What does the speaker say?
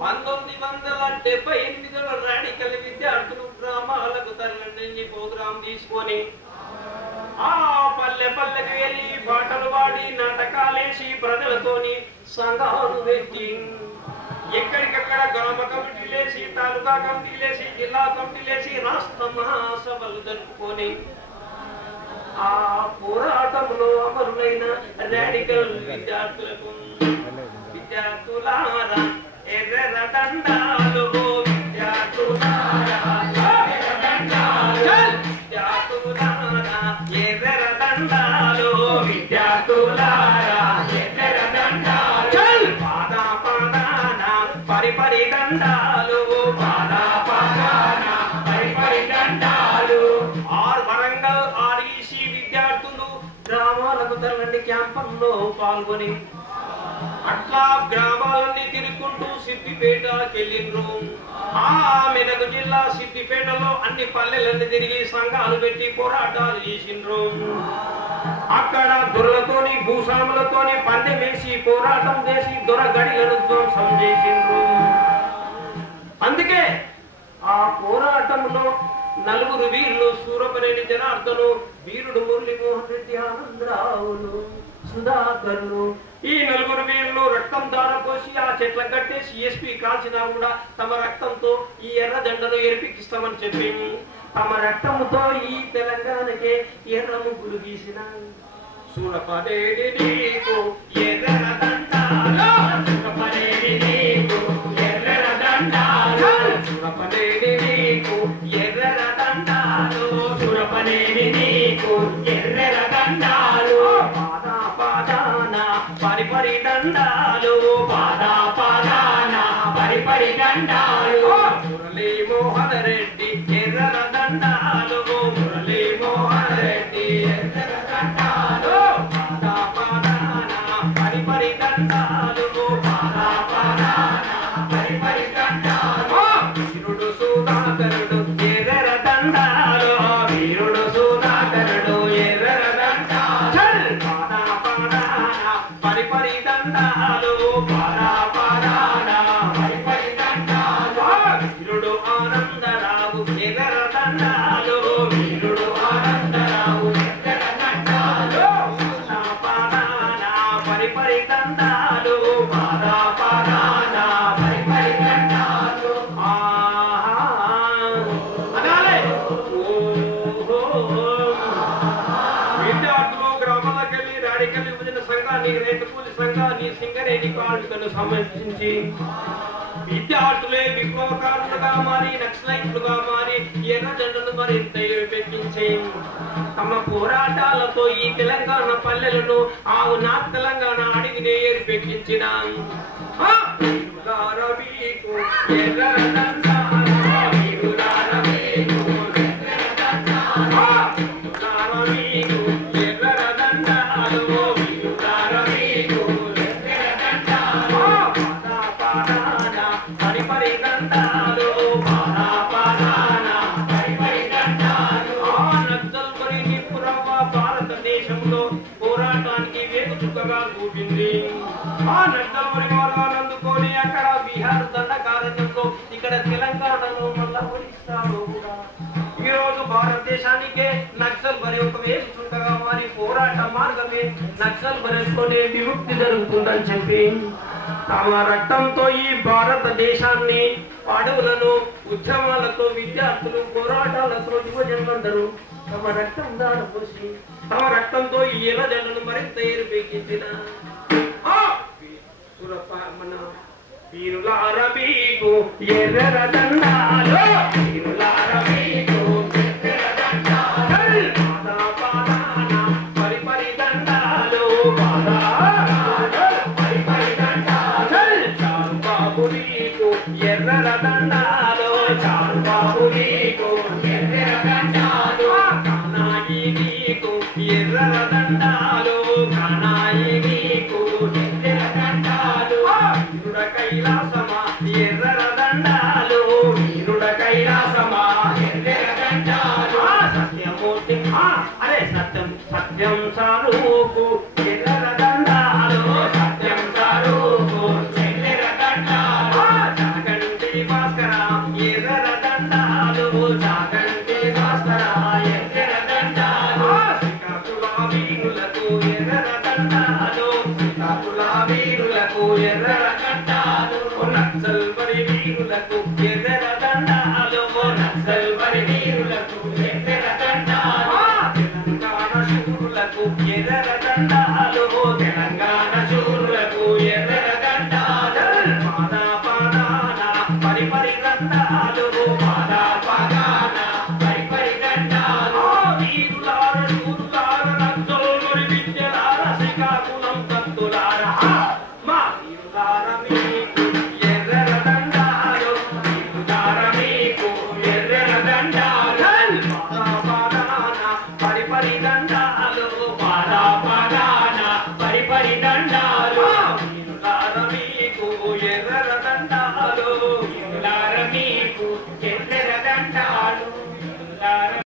1978లో radical విద్యార్థులు గ్రామాలకు తరలించి ప్రోగ్రాం తీసుకొని ఆ పల్లె పల్లెకి వెళ్ళి పాటలు పాడి నాటకాలేసి ప్రజలతోని సంఘాలు పెట్టి ఎక్కడికక్కడ గ్రామ కమిటీలేసి తాలూకా కమిటీలేసి జిల్లా కమిటీలేసి రాష్ట్ర మహాసభలు జరుపుకొని ఆ పోరాటంలో అమరులైన రాడికల్ విద్యార్థులకు విద్యార్థులారా ఎర్ర దండాలు విద్యార్థులారా విద్యార్థులారా ఎర్ర దండాలు విద్యార్థులారా ఎర్ర దండాలు పాదా పాదాన పరిపరి దండాలు పాదా పాదాన పరిపరి దండాలు వరంగల్ ఆర్ఈసి విద్యార్థులు గ్రామాలకు తరలిండి క్యాంపంలో పాల్గొని అట్లా గ్రామాలన్నీ తిరుగుకుంటూ సిద్దిపేటకి వెళ్ళిండ్రు. ఆ మెదక్ జిల్లా సిద్దిపేటలో అన్ని పల్లెలన్నీ తిరిగి సంఘాలు పెట్టి పోరాటాలు చేసిండ్రు. అక్కడ దొరలతోని భూస్వాములతోని పందెం వేసి పోరాటం చేసి దొర గడిలను ధ్వంసం చేసిండ్రు. అందుకే ఆ పోరాటంలో నలుగురు వీరులు సూరపనేని జనార్దను, వీరుడు మురళీమోహన్ రెడ్డి, ఆనందరావులు, సుధాకర్లు, ఈ నలుగురు వీరులు రక్తం దారపోసి ఆ చెట్ల కట్టేసి ఎస్పీ కాల్చినా కూడా తమ రక్తంతో ఈ ఎర్ర జెండను ఎరిపికిస్తామని చెప్పి తమ రక్తంతో ఈ తెలంగాణకే ఎర్ర ముగ్గులు గీసిన సూరపనేని నీకు ఎర్ర దండాలు, సూరపనేని నీకు ఎర్ర దండాలు, సూరపనేని నీకు ఎర్ర దండాలు, సూరపనేని నీకు ఎర్ర దండాలు, పాదా పాదాన పరిపరి దండాలు, పాదా పాదాన పరిపరి దండాలు, మురళీమోహన్ రెడ్డి ఎర్ర దండాలు, మురళీమోహన్ రెడ్డి ఎర్ర దండాలు, పాదా పాదాన పరిపరి దండాలు, పాదా పాదాన పరిపరి దండాలు, వీరుడు సుధాకరుడు ఎర్ర దండాలు, వీరుడు సుధాకరుడు ఎర్ర దండాలు, పాదా పాదాన పరిపరి దండాలు, పాదా పాదాన పరిపరి దండాలు, వీరుడు ఆనందరావు ఎర్ర దండాలు, వీరుడు ఆనందరావు ఎర్ర దండాలు, పాదా పాదాన పరిపరి దండాలు, పాదా పాదాన పరిపరి దండాలు. అనాలే విద్యార్థులు గ్రామాలకెళ్ళి రాడికల్ విభజన సంఘాన్ని, రైతు కూలి సంఘాన్ని, సింగరేణి కార్మికులను సమర్పించి విద్యార్థులే విప్లవకారులుగా మారి నక్సలైట్లుగా మారి ఎర్ర జెండను మరింత ఎరిపెక్కించి తమ పోరాటాలతో ఈ తెలంగాణ పల్లెలను నా తెలంగాణ అడవిని ఎరిపెక్కించిన ఎర్ర దండాలు, వీరులార మీకు ఎర్ర దండాలు, మీకు ఎర్ర దండాలు, వీరులార మీకు ఎర్ర దండాలు, పాదా పాదాన పరిపరి దండాలు, పాదా పాదాన పరిపరి దండాలు. నక్సల్ మరి నిపురవ భారతదేశంలో పోరాటానికి వేగుచుక్కగా చూపింది. ఆ నక్సల్ మరి మార్గాలు అందుకొని అక్కడ బీహార్ దండకారణ్యంలో, ఇక్కడ తెలంగాణలో మళ్ళా ఒడిశాలో కూడా ఈ రోజు భారతదేశానికే నక్సల్ బరి ఒక వేగుచుక్కగా మారి పోరాట మార్గమే నక్సల్ బరితోనే విముక్తి జరుగుతుందని చెప్పి తమ రక్తంతో ఈ భారతదేశాన్ని అడవులను ఉద్యమాలతో విద్యార్థులు పోరాటాలతో యువజనులందరూ తమ రక్తం దారపోసి తమ రక్తంతో ఈ ఎర్ర జెండను మరింత ఎరిపెక్కించిన మన వీరులార మీకు ఎర్ర దండాలు, వీరులార మీకు ఎర్ర దండాలు, పాదా పాదాన పరిపరి దండాలు, పాదా పరిపరి దండాలు, చారు బాబు నీకు ఎర్ర దండాలు, చారు బాబు నీకు ఎర్ర దండాలు, కానాయి నీకు ఎర్ర దండాలు, కానాయి నీకు ఎర్ర దండాలు, వీరుడ కైలాసమా ఎర్ర దండాలు, వీరుడ కైలాసమా ఎర్ర దండాలు, సత్యమూర్తి అరే సత్యం సత్యం సారూపు ఎర్ర దండాలు, సత్యం సారూపు ఎర్ర దండాలు, నక్సల్బరి వీరులకు ఎర్ర దండాలు నక్సల్బరి వీరులకు ఎర్ర దండాలు తెలంగాణ శూరులకు ఎర్ర దండాలు తెలంగాణ శూరులకు ఎర్ర దండాలు పాద పాదాన పరి పరి దండాలు